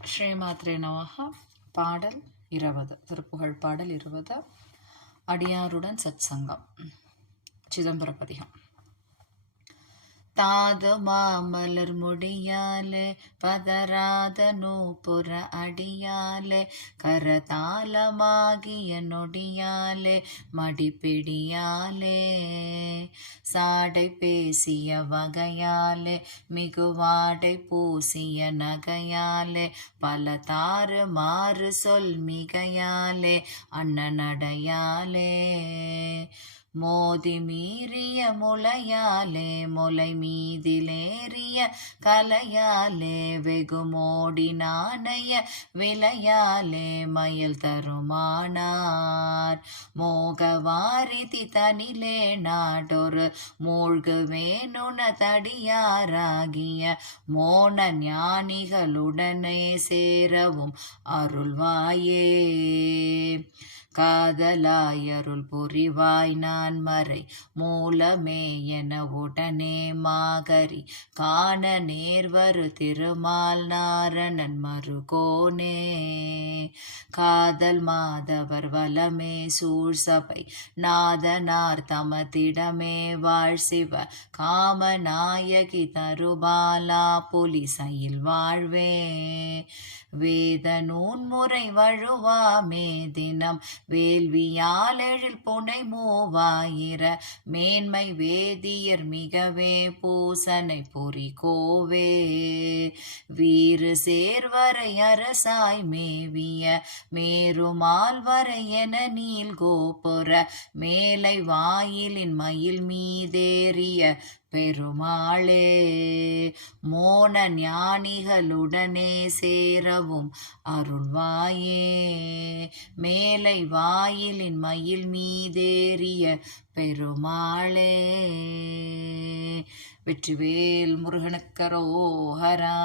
ஸ்ரீமாத்ரே நமஹ. பாடல் 20, திருப்புகழ் பாடல் 20. அடியாருடன் சத்சங்கம். சிதம்பர பதிகம். தாது மாமலர் முடியாலே பதராத நூபுர அடியாலே கரதாளமாகிய நொடியாலே மடிப்பிடியாலே சாடை பேசிய வகையாலே மிகுவாடை பூசிய நகையாலே பல தாறு மாறு சொல் மிகையாலே அண்ணனடையாலே மோதி மீறிய முளையாலே முளை மீதிலேறிய கலையாலே வெகுமோடி நாணய விலையாலே மயல் தருமானார் மோகவாரிதி தனிலே நாடொரு மூழ்குவேனுன தடியாராகிய மோன ஞானிகளுடனே சேரவும் அருள்வாயே காதலாய் அருள் புரிவாய் நான் மறை மூலமே என உடனே மாகரி காண நேர்வரு திருமால் நாரணன் மருகோனே காதல் மாதவர் வலமே சூழ்சபை நாதனார் தமதிடமே வாழ் சிவ காமநாயகி தருபாலா புலிசையில் வாழ்வே வேத நூன்முறை வழுவாமே தினம் வேள்வியால் எழில் புனை மூவாயிர மேன்மை வேதியர் மிகவே பூசனை பொறி கோவே வீறு சேர்வரை அரசாய் மேவிய மேருமால் வரை என நீல் கோபுர மேலை வாயிலின் மயில் மீதேறிய பெருமாளே மோன ஞானிகளுடனே சேரவும் அருள்வாயே மேலை வாயிலின் மயில் மீதேறிய பெருமாளே. வெற்றிவேல் முருகனுக்கரோஹரா.